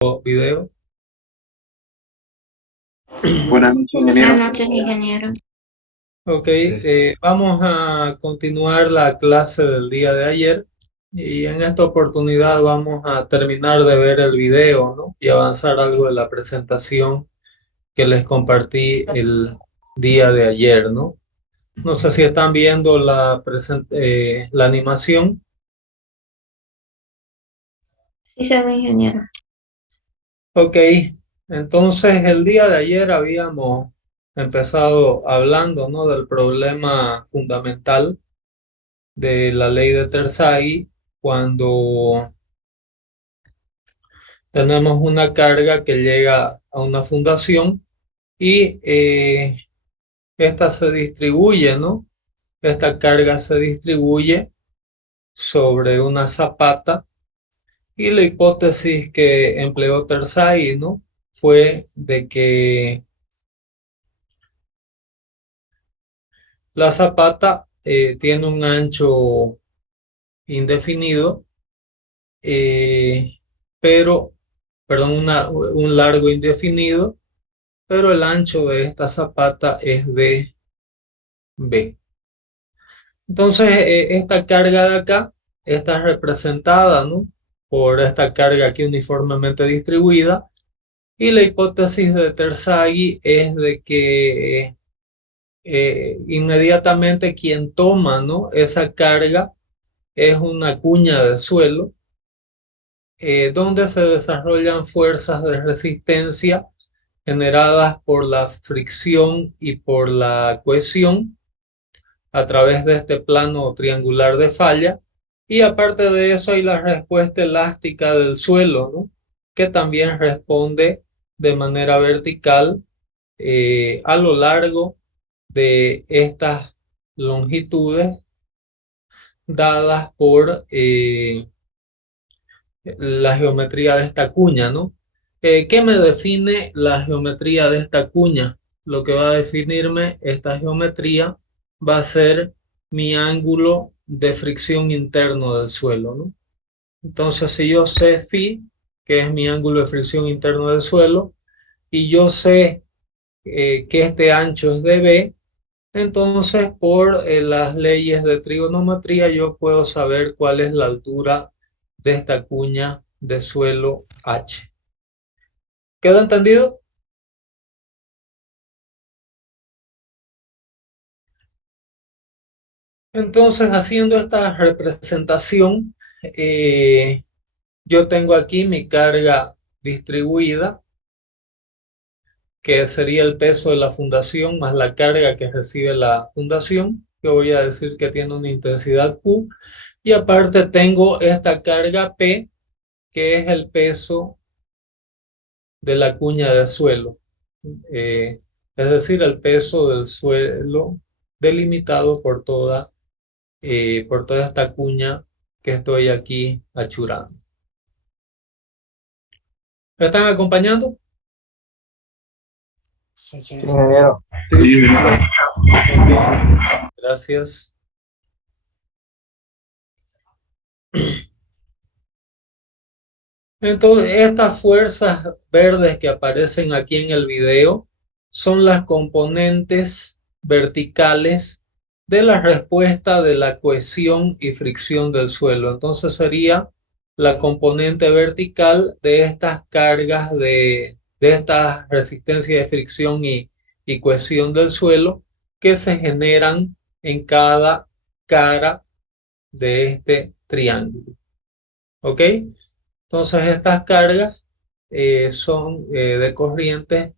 Video. Buenas noches, ingeniero. Buenas noches, ingeniero. Ok, Sí, sí. vamos a continuar la clase del día de ayer y en esta oportunidad vamos a terminar de ver el video, ¿no? Y avanzar algo de la presentación que les compartí el día de ayer, ¿no? No sé si están viendo la animación. Sí, se ve, ingeniero. Ok, entonces el día de ayer habíamos empezado hablando, ¿no? Del problema fundamental de la ley de Tersaghi cuando tenemos una carga que llega a una fundación y esta se distribuye, ¿no? Esta carga se distribuye sobre una zapata y la hipótesis que empleó Tersaghi, ¿no? Fue de que la zapata tiene un ancho indefinido, eh, pero, perdón, un largo indefinido, pero el ancho de esta zapata es de B. Entonces, esta carga de acá está representada, ¿no? Por esta carga aquí uniformemente distribuida, y la hipótesis de Terzaghi es de que inmediatamente quien toma, ¿no? Esa carga es una cuña de suelo, donde se desarrollan fuerzas de resistencia generadas por la fricción y por la cohesión a través de este plano triangular de falla. Y aparte de eso hay la respuesta elástica del suelo, ¿no? Que también responde de manera vertical a lo largo de estas longitudes dadas por la geometría de esta cuña, ¿no? ¿Qué me define la geometría de esta cuña? Lo que va a definirme esta geometría va a ser mi ángulo de fricción interno del suelo, ¿no? Entonces, si yo sé phi, que es mi ángulo de fricción interno del suelo, y yo sé que este ancho es de B, entonces por las leyes de trigonometría yo puedo saber cuál es la altura de esta cuña de suelo H. ¿Queda entendido? Entonces, haciendo esta representación, eh, yo tengo aquí mi carga distribuida, que sería el peso de la fundación más la carga que recibe la fundación, que voy a decir que tiene una intensidad Q, y aparte tengo esta carga P, que es el peso de la cuña de suelo, eh, es decir, el peso del suelo delimitado por toda esta cuña que estoy aquí achurando. ¿Me están acompañando? Sí, Sí, ingeniero. Sí, ok, gracias. Entonces, estas fuerzas verdes que aparecen aquí en el video son las componentes verticales de la respuesta de la cohesión y fricción del suelo. Entonces sería la componente vertical de estas cargas de esta resistencia de fricción y cohesión del suelo que se generan en cada cara de este triángulo. ¿Ok? Entonces estas cargas son de corriente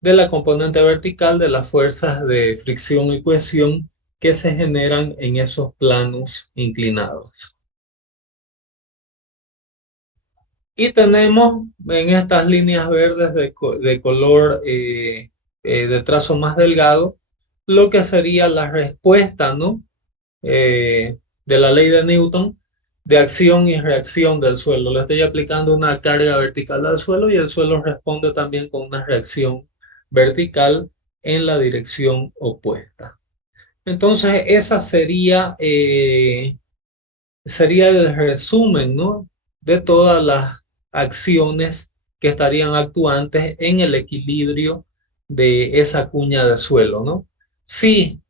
de la componente vertical de las fuerzas de fricción y cohesión que se generan en esos planos inclinados. Y tenemos en estas líneas verdes de color de trazo más delgado lo que sería la respuesta, ¿no? De la ley de Newton de acción y reacción del suelo. Le estoy aplicando una carga vertical al suelo y el suelo responde también con una reacción vertical en la dirección opuesta. Entonces, esa sería el resumen, ¿no? De todas las acciones que estarían actuantes en el equilibrio de esa cuña de suelo, ¿no? Sí,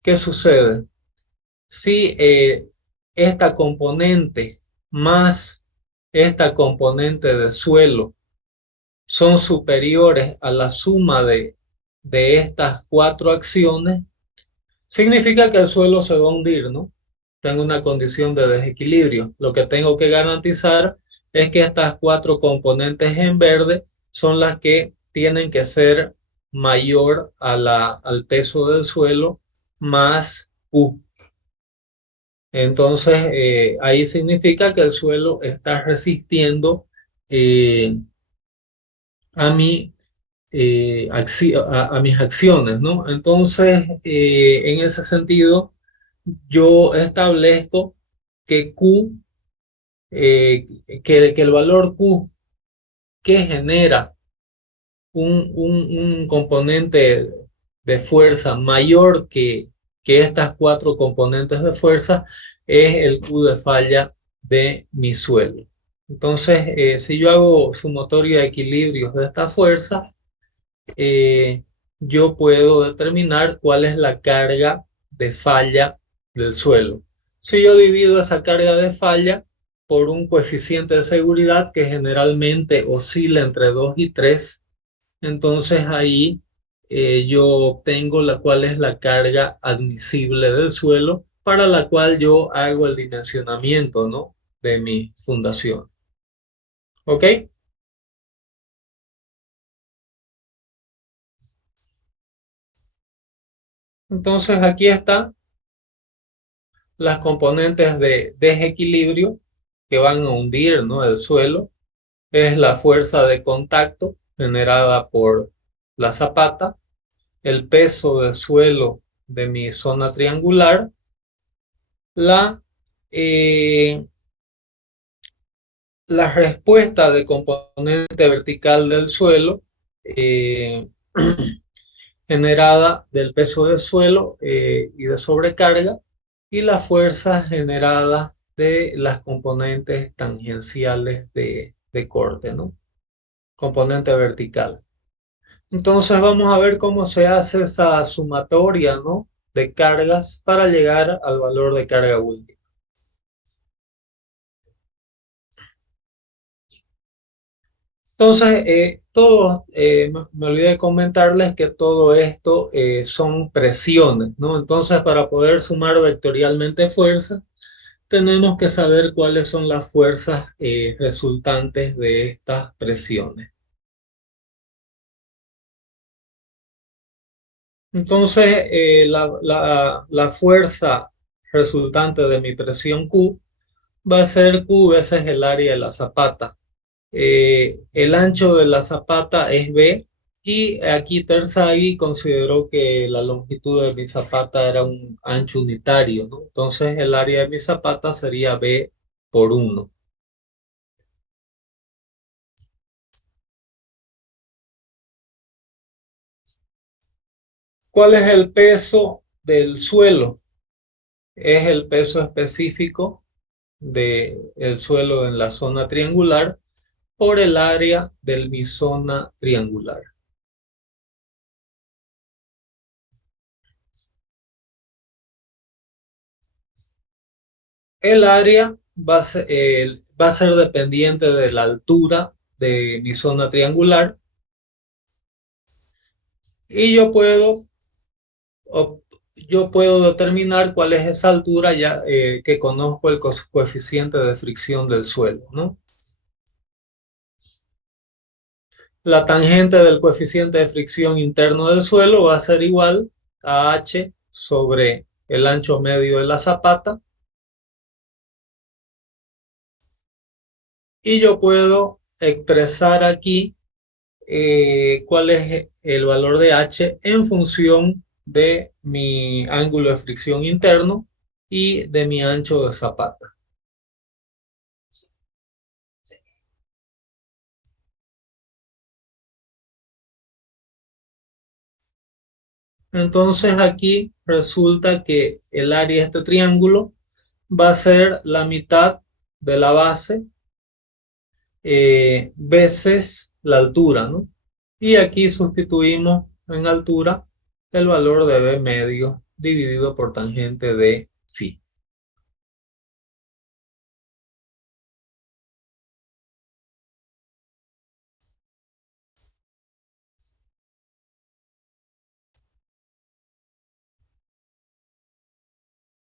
¿qué sucede? Si esta componente más esta componente de suelo son superiores a la suma de estas cuatro acciones, significa que el suelo se va a hundir, ¿no? Tengo una condición de desequilibrio. Lo que tengo que garantizar es que estas cuatro componentes en verde son las que tienen que ser mayor al peso del suelo más U. Entonces, ahí significa que el suelo está resistiendo eh, a mi a mis acciones, ¿no? Entonces, en ese sentido, yo establezco que Q, eh, que el valor Q que genera un componente de fuerza mayor que estas cuatro componentes de fuerza es el Q de falla de mi suelo. Entonces, si yo hago sumatoria de equilibrios de esta fuerza, eh, yo puedo determinar cuál es la carga de falla del suelo. Si yo divido esa carga de falla por un coeficiente de seguridad que generalmente oscila entre 2 y 3, entonces ahí yo obtengo cuál es la carga admisible del suelo para la cual yo hago el dimensionamiento, ¿no?, de mi fundación. ¿Ok? Entonces aquí están las componentes de desequilibrio que van a hundir, ¿no?, el suelo. Es la fuerza de contacto generada por la zapata, el peso del suelo de mi zona triangular, la, eh, la respuesta de componente vertical del suelo eh, generada del peso del suelo y de sobrecarga, y la fuerza generada de las componentes tangenciales de corte, ¿no? Componente vertical. Entonces vamos a ver cómo se hace esa sumatoria, ¿no?, de cargas para llegar al valor de carga última. Entonces, me olvidé de comentarles que todo esto son presiones, ¿no? Entonces, para poder sumar vectorialmente fuerzas, tenemos que saber cuáles son las fuerzas resultantes de estas presiones. Entonces, la fuerza resultante de mi presión Q va a ser Q veces el área de la zapata. El ancho de la zapata es B, y aquí Terzaghi consideró que la longitud de mi zapata era un ancho unitario, ¿no? Entonces el área de mi zapata sería B por 1. ¿Cuál es el peso del suelo? Es el peso específico del suelo en la zona triangular por el área de mi zona triangular. El área va a ser dependiente de la altura de mi zona triangular, y yo puedo determinar cuál es esa altura ya que conozco el coeficiente de fricción del suelo, ¿no? La tangente del coeficiente de fricción interno del suelo va a ser igual a H sobre el ancho medio de la zapata, y yo puedo expresar aquí cuál es el valor de H en función de mi ángulo de fricción interno y de mi ancho de zapata. Entonces aquí resulta que el área de este triángulo va a ser la mitad de la base veces la altura, ¿no? Y aquí sustituimos en altura el valor de B medio dividido por tangente de phi.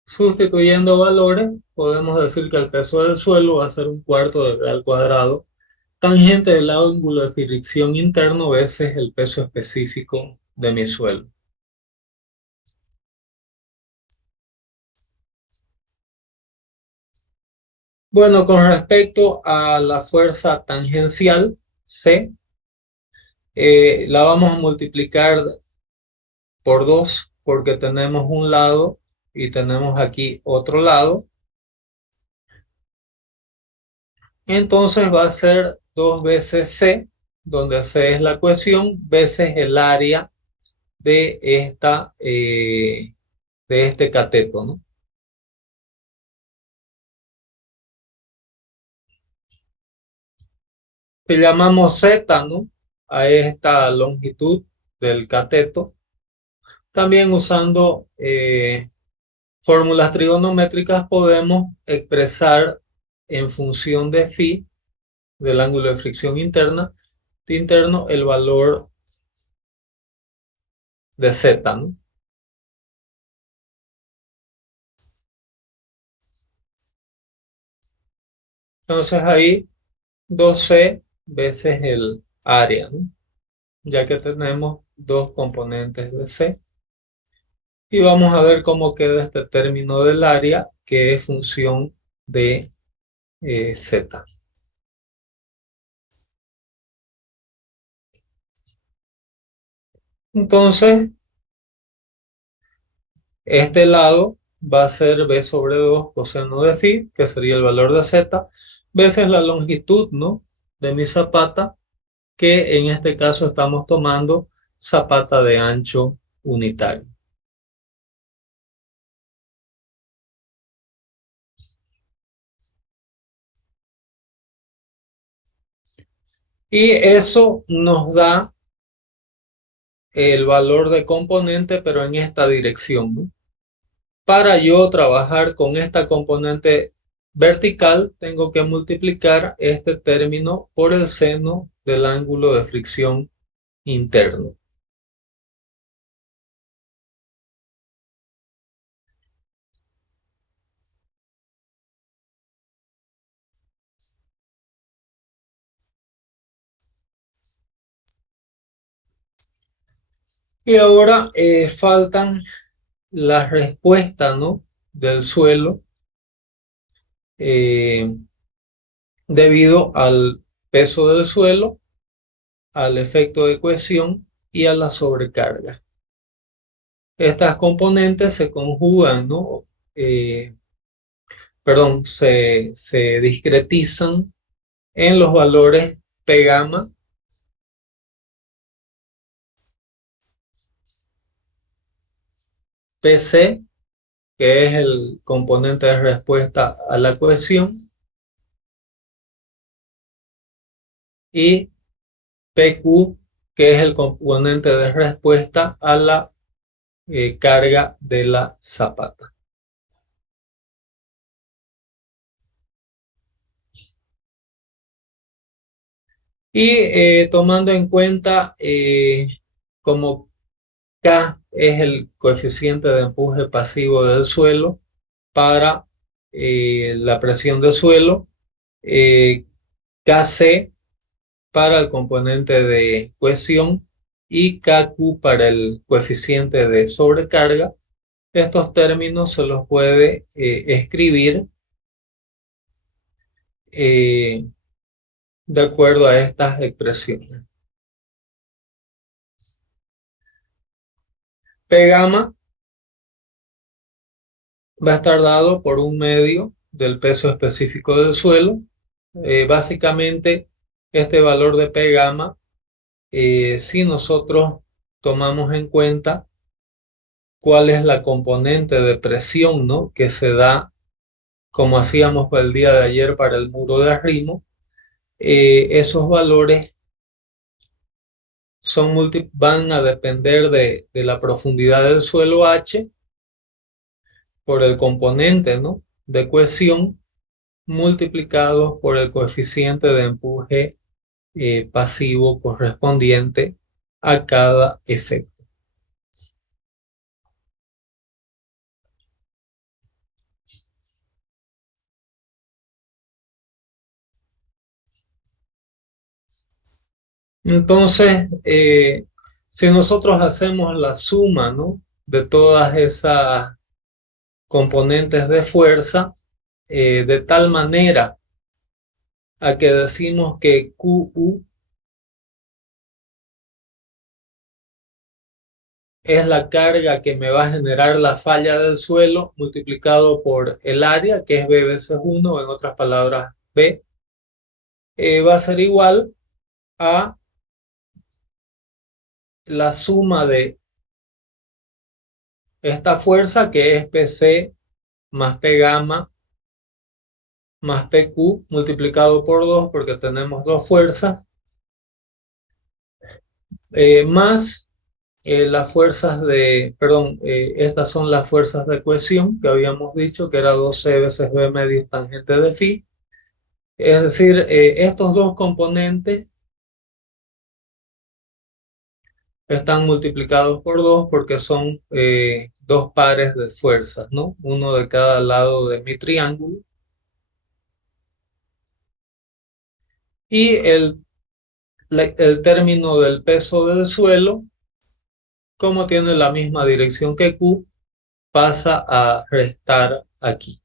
Sustituyendo valores, podemos decir que el peso del suelo va a ser un cuarto de B al cuadrado, tangente del ángulo de fricción interno veces el peso específico de mi suelo. Bueno, con respecto a la fuerza tangencial, C, la vamos a multiplicar por 2 porque tenemos un lado y tenemos aquí otro lado. Entonces va a ser 2 veces C, donde C es la cohesión, veces el área de este cateto, ¿no? Le llamamos Z, ¿no? A esta longitud del cateto. También usando fórmulas trigonométricas podemos expresar en función de phi, del ángulo de fricción interno, el valor de Z, ¿no? Entonces ahí 2C veces el área, ¿no? Ya que tenemos dos componentes de C. Y vamos a ver cómo queda este término del área, que es función de Z. Entonces, este lado va a ser B sobre 2 coseno de phi, que sería el valor de Z, veces la longitud, ¿no?, de mi zapata, que en este caso estamos tomando zapata de ancho unitario. Y eso nos da el valor de componente, pero en esta dirección, ¿no? Para yo trabajar con esta componente vertical, tengo que multiplicar este término por el seno del ángulo de fricción interno. Y ahora faltan las respuestas, ¿no?, del suelo debido al peso del suelo, al efecto de cohesión y a la sobrecarga. Estas componentes se conjugan, ¿no? Se discretizan en los valores P gamma, PC, que es el componente de respuesta a la cohesión, y PQ, que es el componente de respuesta a la carga de la zapata. Y tomando en cuenta como K es el coeficiente de empuje pasivo del suelo para la presión de suelo, KC para el componente de cohesión y KQ para el coeficiente de sobrecarga. Estos términos se los puede escribir de acuerdo a estas expresiones. P gamma va a estar dado por un medio del peso específico del suelo. Básicamente, este valor de P gamma, si nosotros tomamos en cuenta cuál es la componente de presión, ¿no?, que se da, como hacíamos el día de ayer para el muro de arrimo, esos valores van a depender de la profundidad del suelo H por el componente, ¿no?, de cohesión multiplicados por el coeficiente de empuje pasivo correspondiente a cada efecto. Entonces, si nosotros hacemos la suma, ¿no?, de todas esas componentes de fuerza, de tal manera a que decimos que QU es la carga que me va a generar la falla del suelo multiplicado por el área, que es B veces 1, en otras palabras B, va a ser igual a la suma de esta fuerza, que es PC más P gamma más PQ multiplicado por 2, porque tenemos dos fuerzas, más las fuerzas estas son las fuerzas de cohesión que habíamos dicho, que era 2C veces B medio tangente de phi. Es decir, estos dos componentes están multiplicados por 2 porque son dos pares de fuerzas, ¿no?, uno de cada lado de mi triángulo. Y el término del peso del suelo, como tiene la misma dirección que Q, pasa a restar aquí.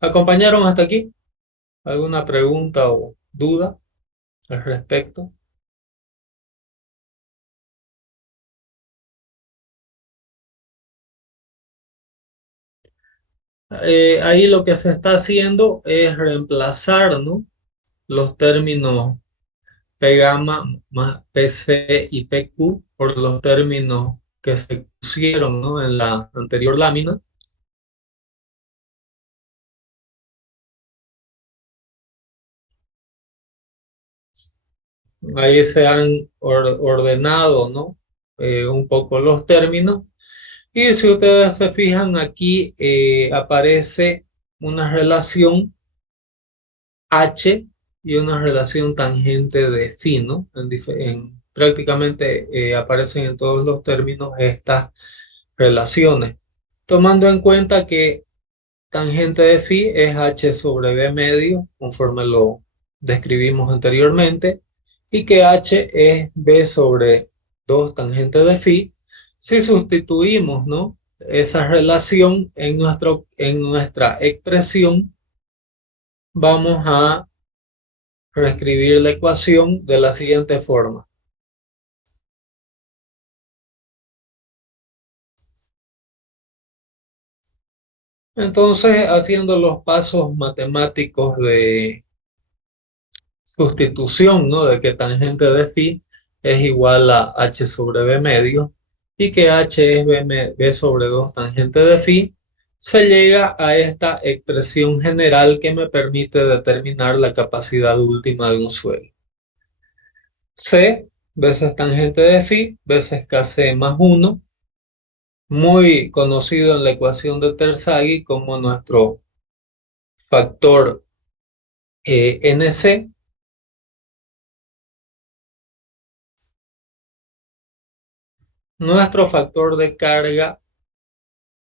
¿Acompañaron hasta aquí? ¿Alguna pregunta o duda al respecto? Ahí lo que se está haciendo es reemplazar, ¿no?, los términos P gamma más PC y PQ por los términos que se pusieron, ¿no?, en la anterior lámina. Ahí se han ordenado, ¿no?, un poco los términos. Y si ustedes se fijan aquí, aparece una relación H y una relación tangente de phi, ¿no? Prácticamente aparecen en todos los términos estas relaciones, tomando en cuenta que tangente de phi es H sobre B medio, conforme lo describimos anteriormente, y que H es B sobre 2 tangente de phi. Si sustituimos, ¿no?, esa relación en nuestra expresión, vamos a reescribir la ecuación de la siguiente forma. Entonces, haciendo los pasos matemáticos de sustitución, ¿no?, de que tangente de phi es igual a H sobre B medio y que H es B sobre 2 tangente de phi, se llega a esta expresión general que me permite determinar la capacidad última de un suelo. C veces tangente de phi veces Kc más 1, muy conocido en la ecuación de Terzaghi como nuestro factor Nc, nuestro factor de carga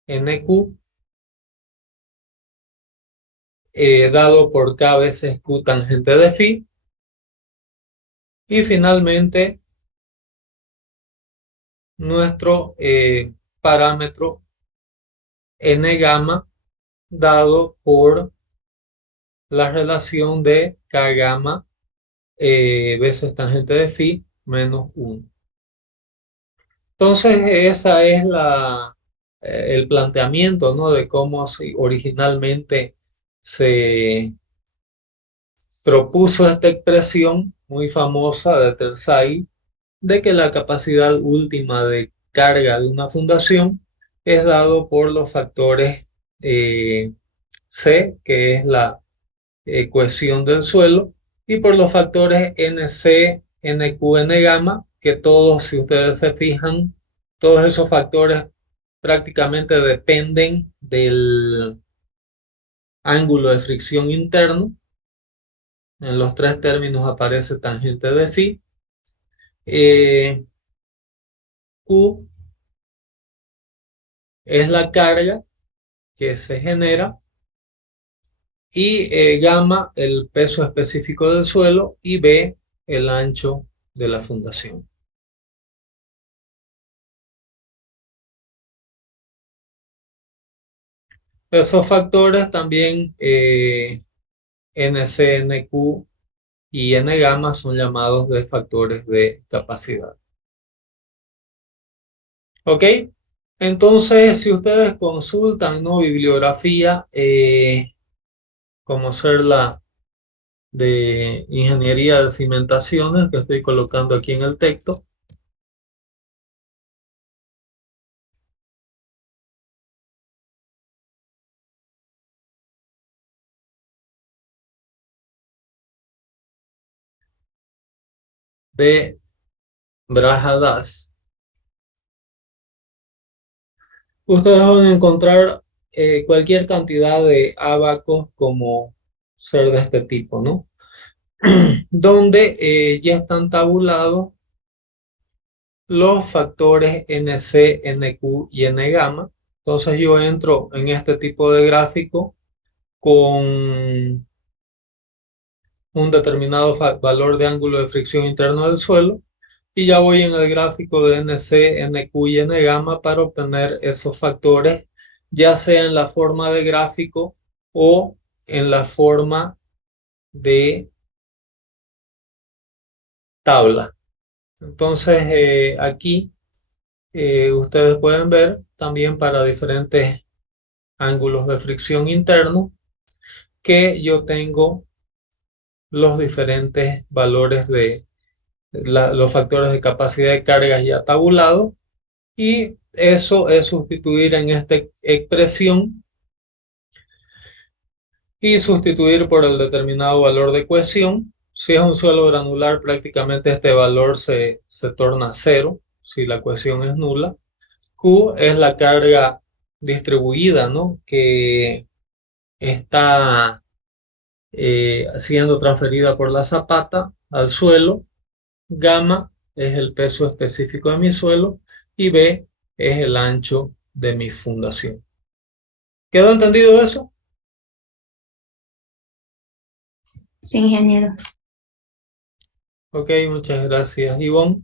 Nq, dado por K veces Q tangente de phi, y finalmente nuestro parámetro N gamma, dado por la relación de K gamma veces tangente de phi menos 1. Entonces, esa es el planteamiento, ¿no?, de cómo originalmente se propuso esta expresión muy famosa de Terzaghi, de que la capacidad última de carga de una fundación es dado por los factores C, que es la cohesión del suelo, y por los factores NC, NQ, N gamma, que todos, si ustedes se fijan, todos esos factores prácticamente dependen del ángulo de fricción interno. En los tres términos aparece tangente de phi. Q es la carga que se genera, y gamma el peso específico del suelo, y B el ancho de la fundación. Esos factores también NC, NQ y N gamma son llamados de factores de capacidad. ¿Ok? Entonces, si ustedes consultan, ¿no?, bibliografía, como ser la de ingeniería de cimentaciones, que estoy colocando aquí en el texto, de Brajadas, ustedes van a encontrar cualquier cantidad de ábacos como ser de este tipo, ¿no? Donde ya están tabulados los factores NC, NQ y N gamma. Entonces yo entro en este tipo de gráfico con un determinado valor de ángulo de fricción interno del suelo, y ya voy en el gráfico de NC, NQ y N gamma para obtener esos factores, ya sea en la forma de gráfico o en la forma de tabla. Entonces aquí ustedes pueden ver también para diferentes ángulos de fricción interno que yo tengo los diferentes valores de los factores de capacidad de cargas ya tabulados, y eso es sustituir en esta expresión y sustituir por el determinado valor de cohesión. Si es un suelo granular, prácticamente este valor se torna cero si la cohesión es nula. Q es la carga distribuida, ¿no?, que está siendo transferida por la zapata al suelo. Gamma es el peso específico de mi suelo, y B es el ancho de mi fundación. ¿Quedó entendido eso? Sí, ingeniero. Ok, muchas gracias, Ivonne.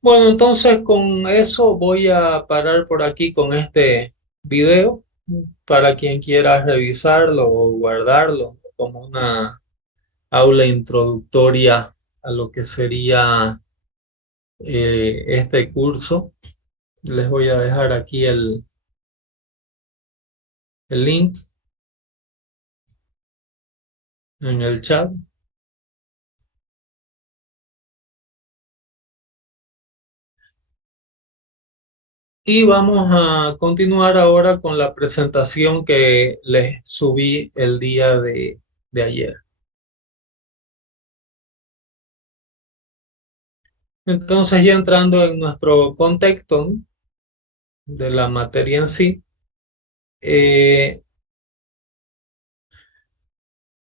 Bueno, entonces con eso voy a parar por aquí con este video, para quien quiera revisarlo o guardarlo como una aula introductoria a lo que sería este curso. Les voy a dejar aquí el link en el chat. Y vamos a continuar ahora con la presentación que les subí el día de ayer. Entonces, ya entrando en nuestro contexto, ¿no?, de la materia en sí,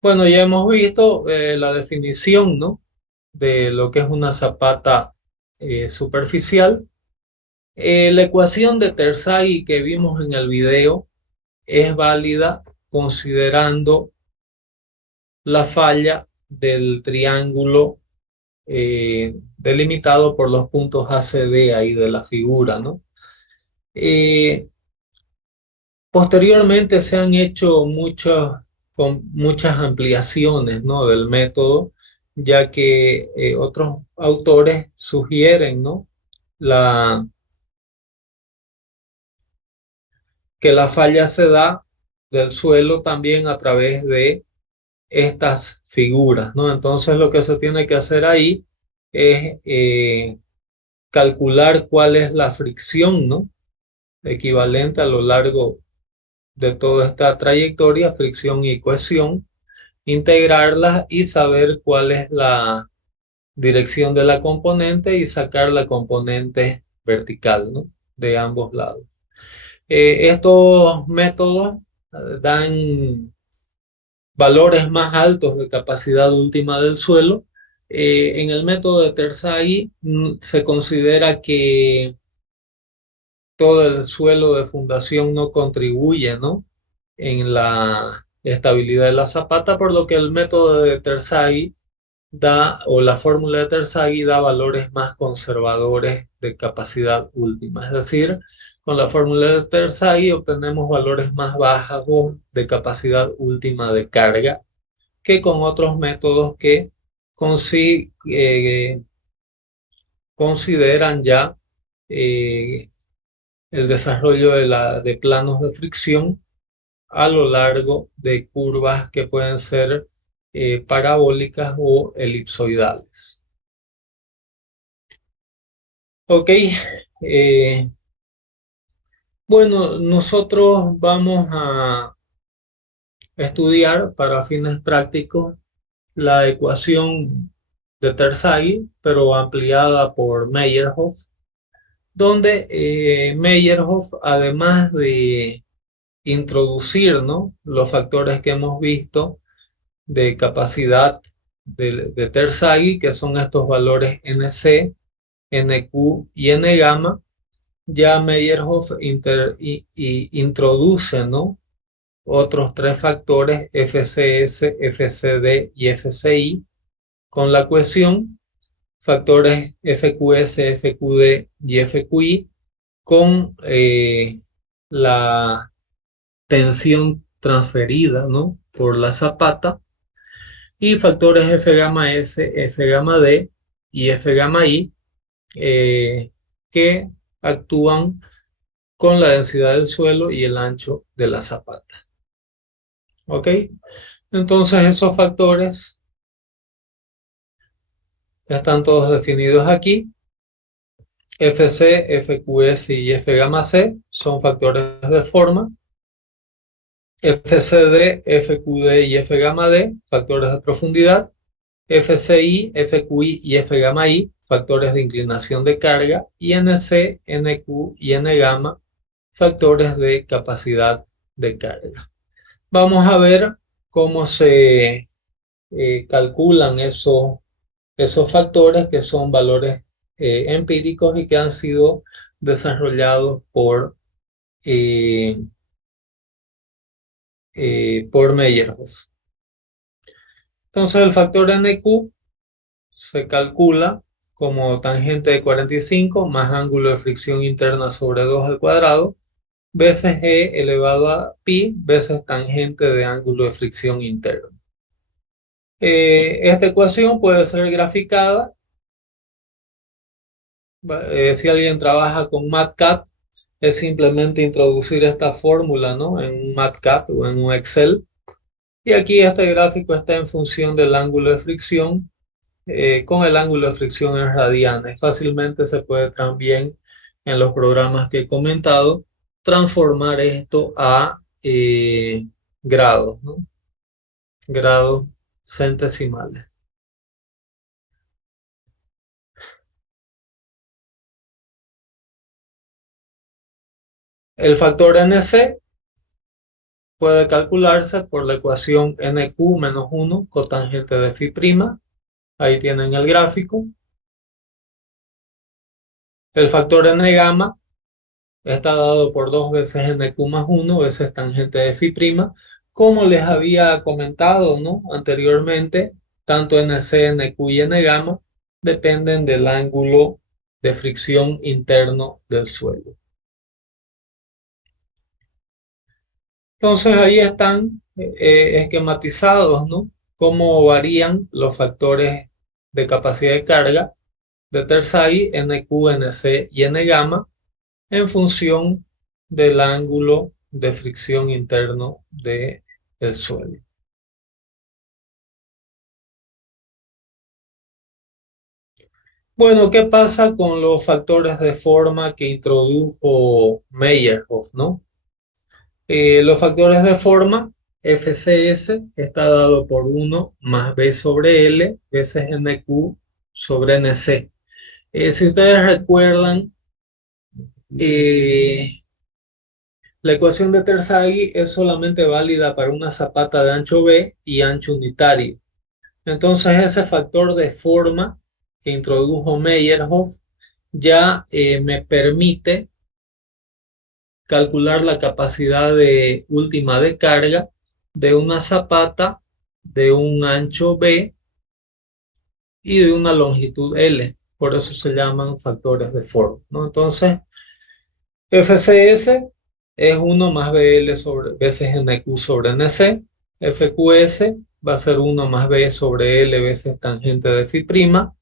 bueno, ya hemos visto la definición, ¿no?, de lo que es una zapata superficial. La ecuación de Terzaghi que vimos en el video es válida considerando la falla del triángulo delimitado por los puntos ACD ahí de la figura, ¿no? Posteriormente se han hecho muchas ampliaciones, ¿no?, del método, ya que otros autores sugieren, ¿no?, que la falla se da del suelo también a través de estas figuras, ¿no? Entonces lo que se tiene que hacer ahí es calcular cuál es la fricción, ¿no?, equivalente a lo largo de toda esta trayectoria, fricción y cohesión, integrarlas y saber cuál es la dirección de la componente y sacar la componente vertical, ¿no? De ambos lados. Estos métodos dan valores más altos de capacidad última del suelo. En el método de Terzaghi se considera que todo el suelo de fundación no contribuye, ¿no? En la estabilidad de la zapata, por lo que el método de Terzaghi da, o la fórmula de Terzaghi da valores más conservadores de capacidad última. Es decir, con la fórmula de Terzaghi obtenemos valores más bajos de capacidad última de carga que con otros métodos que consideran ya eh, el desarrollo de planos de fricción a lo largo de curvas que pueden ser parabólicas o elipsoidales. Ok, bueno, nosotros vamos a estudiar para fines prácticos la ecuación de Terzaghi, pero ampliada por Meyerhof, donde Meyerhof, además de introducir, ¿no?, los factores que hemos visto de capacidad de Terzaghi, que son estos valores NC, NQ y N gamma, ya Meyerhof introduce, ¿no?, otros tres factores FCS, FCD y FCI con la cohesión, factores FQS, FQD y FQI con la tensión transferida, ¿no?, por la zapata, y factores F gamma S, F gamma D y F gamma I que actúan con la densidad del suelo y el ancho de la zapata. ¿Ok? Entonces esos factores están todos definidos aquí. FC, FQS y F gamma C son factores de forma. FCD, FQD y F gamma D, factores de profundidad. FCI, FQI y F gamma I, factores de inclinación de carga. Y NC, NQ y N gamma, factores de capacidad de carga. Vamos a ver cómo se calculan esos factores, que son valores empíricos y que han sido desarrollados por Meyerhof. Entonces el factor NQ se calcula como tangente de 45 más ángulo de fricción interna sobre 2 al cuadrado veces E elevado a pi veces tangente de ángulo de fricción interno. Esta ecuación puede ser graficada. Si alguien trabaja con MATCAD, es simplemente introducir esta fórmula, ¿no?, en un MATCAD o en un Excel. Y aquí este gráfico está en función del ángulo de fricción, con el ángulo de fricción en radianes. Fácilmente se puede también, en los programas que he comentado, transformar esto a grados, ¿no?, grados centesimales. El factor NC puede calcularse por la ecuación NQ menos 1 cotangente de phi prima. Ahí tienen el gráfico. El factor N gamma está dado por 2 veces NQ más 1 veces tangente de phi prima. Como les había comentado, ¿no?, anteriormente, tanto NC, NQ y N gamma dependen del ángulo de fricción interno del suelo. Entonces ahí están esquematizados, ¿no?, cómo varían los factores de capacidad de carga de Terzaghi, NQ, NC y N gamma en función del ángulo de fricción interno del suelo. Bueno, ¿qué pasa con los factores de forma que introdujo Meyerhof, ¿no? Los factores de forma FCS está dado por 1 más B sobre L veces NQ sobre NC. Si ustedes recuerdan, eh, la ecuación de Terzaghi es solamente válida para una zapata de ancho B y ancho unitario. Entonces ese factor de forma que introdujo Meyerhoff ya me permite calcular la capacidad de última de carga de una zapata de un ancho B y de una longitud L. Por eso se llaman factores de forma, ¿no? Entonces, FCS es 1 más BL sobre veces NQ sobre NC. FQS va a ser 1 más B sobre L veces tangente de phi prima.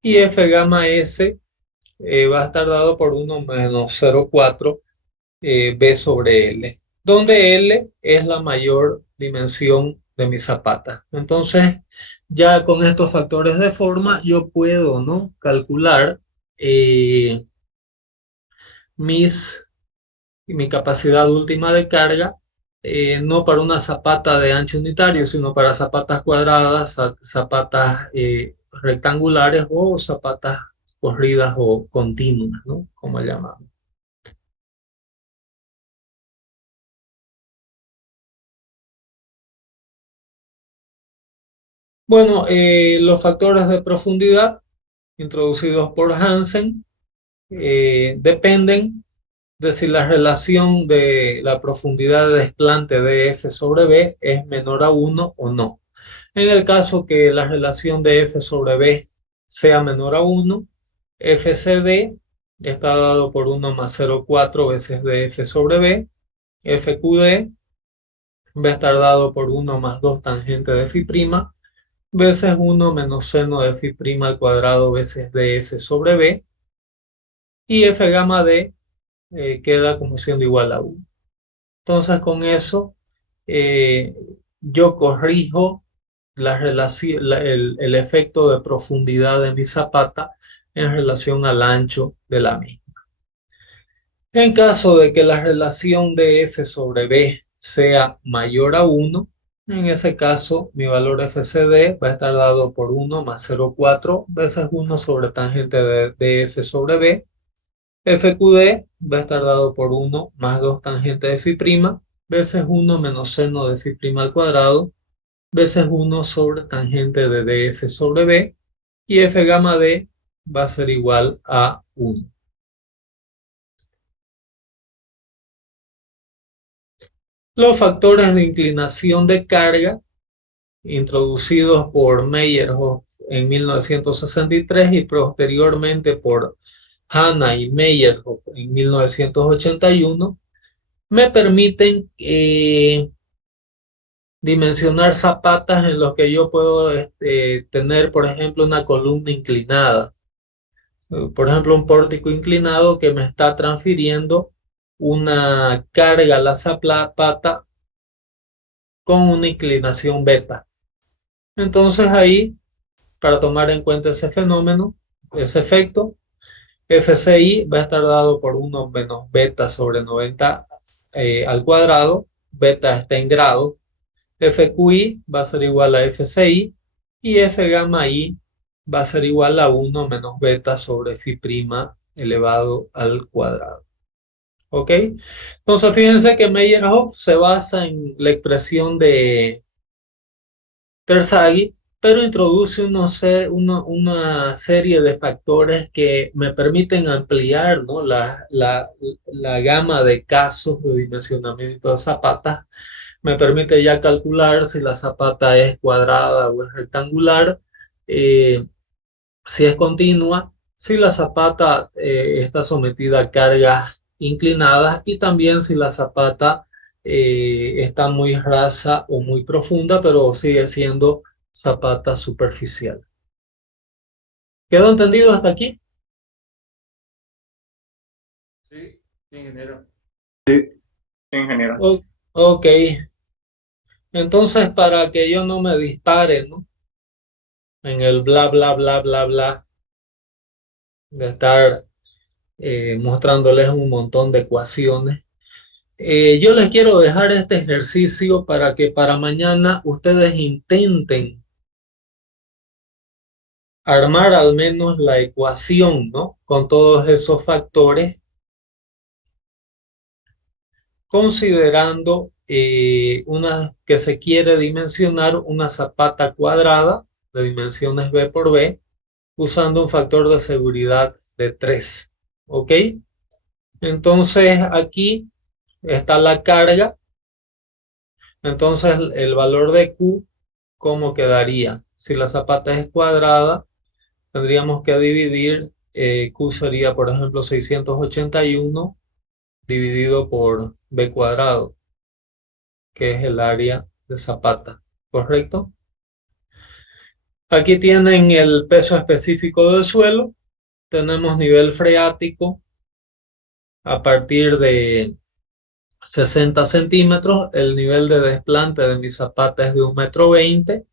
Y F gamma S va a estar dado por 1 menos 0,4 B sobre L, donde L es la mayor dimensión de mi zapata. Entonces, ya con estos factores de forma, yo puedo, ¿no?, calcular eh, mi capacidad última de carga, no para una zapata de ancho unitario, sino para zapatas cuadradas, zapatas rectangulares o zapatas corridas o continuas, ¿no?, como llamamos. Bueno, los factores de profundidad introducidos por Hansen dependen de si la relación de la profundidad de desplante de F sobre B es menor a 1 o no. En el caso que la relación de F sobre B sea menor a 1, FCD está dado por 1 más 0,4 veces de F sobre B. FQD va a estar dado por 1 más 2 tangente de phi prima veces 1 menos seno de phi prima al cuadrado veces df sobre b, y f gamma d queda como siendo igual a 1. Entonces con eso eh, yo corrijo la relación, el efecto de profundidad de mi zapata en relación al ancho de la misma. En caso de que la relación de f sobre b sea mayor a 1, en ese caso mi valor FCD va a estar dado por 1 más 0,4 veces 1 sobre tangente de f sobre b. FQD va a estar dado por 1 más 2 tangente de phi prima veces 1 menos seno de phi prima al cuadrado veces 1 sobre tangente de df sobre b, y f gamma d va a ser igual a 1. Los factores de inclinación de carga introducidos por Meyerhoff en 1963 y posteriormente por Hanna y Meyerhoff en 1981 me permiten dimensionar zapatas en los que yo puedo tener, por ejemplo, una columna inclinada. Por ejemplo, un pórtico inclinado que me está transfiriendo una carga a la zapata con una inclinación beta. Entonces ahí, para tomar en cuenta ese fenómeno, ese efecto, FCI va a estar dado por 1 menos beta sobre 90 al cuadrado. Beta está en grado. FQI va a ser igual a FCI y F gamma I va a ser igual a 1 menos beta sobre phi prima elevado al cuadrado. ¿Ok? Entonces fíjense que Meyerhoff se basa en la expresión de Terzaghi, pero introduce una serie de factores que me permiten ampliar, ¿no?, la gama de casos de dimensionamiento de zapatas. Me permite ya calcular si la zapata es cuadrada o es rectangular, eh, si es continua, si la zapata está sometida a cargas inclinadas, y también si la zapata está muy rasa o muy profunda, pero sigue siendo zapata superficial. ¿Quedó entendido hasta aquí? Sí, ingeniero. Sí, ingeniero. Ok. Entonces, para que yo no me dispare, ¿no?, en el bla, bla, bla, bla, bla, de estar mostrándoles un montón de ecuaciones, Yo les quiero dejar este ejercicio para que para mañana ustedes intenten armar al menos la ecuación, ¿no? Con todos esos factores, considerando una que se quiere dimensionar una zapata cuadrada de dimensiones B por B, usando un factor de seguridad de 3. ¿Ok? Entonces aquí está la carga. Entonces el valor de Q, ¿cómo quedaría? Si la zapata es cuadrada, tendríamos que dividir, Q sería, por ejemplo, 681 dividido por B cuadrado, que es el área de zapata, ¿correcto? Aquí tienen el peso específico del suelo, tenemos nivel freático a partir de 60 centímetros, el nivel de desplante de mi zapata es de 1,20 m.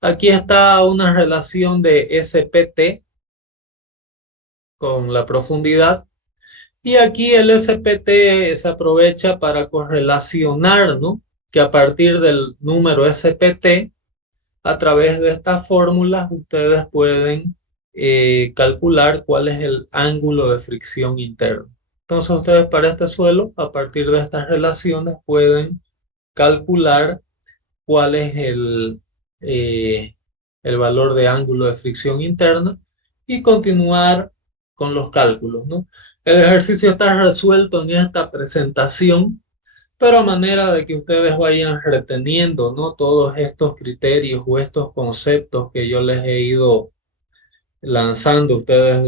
Aquí está una relación de SPT con la profundidad. Y aquí el SPT se aprovecha para correlacionar, ¿no? Que a partir del número SPT, a través de estas fórmulas, ustedes pueden calcular cuál es el ángulo de fricción interno. Entonces, ustedes para este suelo, a partir de estas relaciones, pueden calcular cuál es el valor de ángulo de fricción interna y continuar con los cálculos, ¿no? El ejercicio está resuelto en esta presentación, pero a manera de que ustedes vayan reteniendo, ¿no? Todos estos criterios o estos conceptos que yo les he ido lanzando a ustedes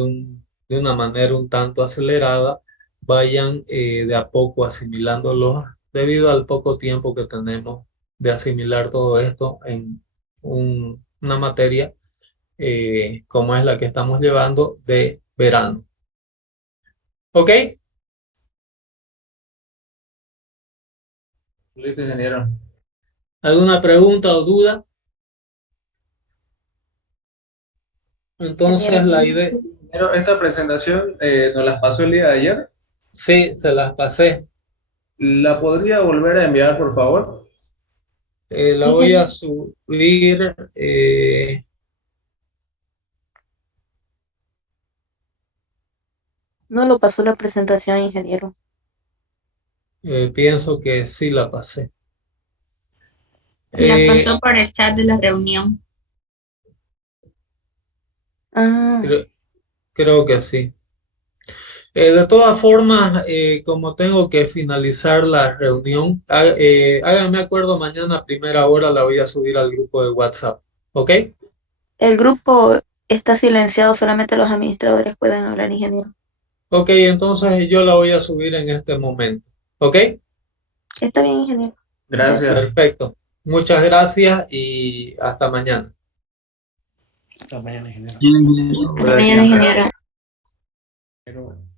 de una manera un tanto acelerada, vayan de a poco asimilándolos debido al poco tiempo que tenemos de asimilar todo esto en una materia como es la que estamos llevando de verano. ¿Ok? Listo, ingeniero. ¿Alguna pregunta o duda? Entonces la idea, Ingeniero, esta presentación nos las pasó el día de ayer. sí, se las pasé. ¿La podría volver a enviar, por favor? La voy a subir. No lo pasó la presentación, ingeniero. Pienso que sí la pasé. La Eh, pasó por el chat de la reunión. Ah, creo que sí. De todas formas, como tengo que finalizar la reunión, háganme acuerdo, mañana a primera hora la voy a subir al grupo de WhatsApp. ¿Ok? el grupo está silenciado, solamente los administradores pueden hablar, ingeniero. Ok, entonces yo la voy a subir en este momento. ¿Ok? Está bien, ingeniero. Gracias. Perfecto. Muchas gracias y hasta mañana. Hasta mañana, ingeniero. Hasta mañana, ingeniero. Ingeniero.